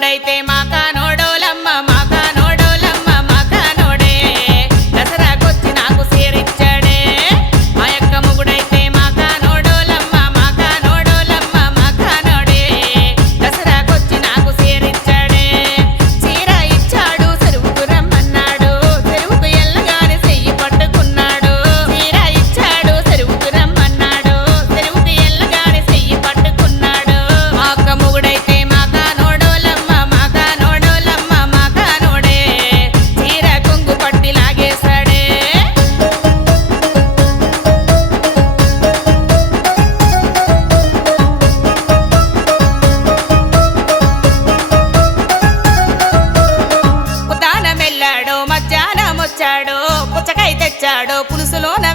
మొగుడైతే మాకానోడోలమ్మ మాకానోడోలమ్మ మాకానోడే దసరాకొచ్చి నాకు సేరిచ్చాడే మా యొక్క మొగుడైతే మాకానోడోలమ్మ మాకానోడోలమ్మ మాకానోడే దసరాకొచ్చి నాకు సేరిచ్చాడే చీర ఇచ్చాడు చెరువుకు రమ్మన్నాడు చెరువుకు ఎల్లగానే చెయ్యి పట్టుకున్నాడు చీర ఇచ్చాడు చెరువుకు రమ్మన్నాడు చెరువుకు ఎల్లగానే చెయ్యి పట్టుకున్నాడు మా అక్క మొగుడైతే మాకానోడోలమ్మ మాకానోడోలమ్మ మాకానోడే చీర కొంగు పట్టి లాగేశాడే ఉద్దానం వెళ్ళాడు మధ్యాహ్నం వచ్చాడు పుచ్చకాయ తెచ్చాడు పులుసులోన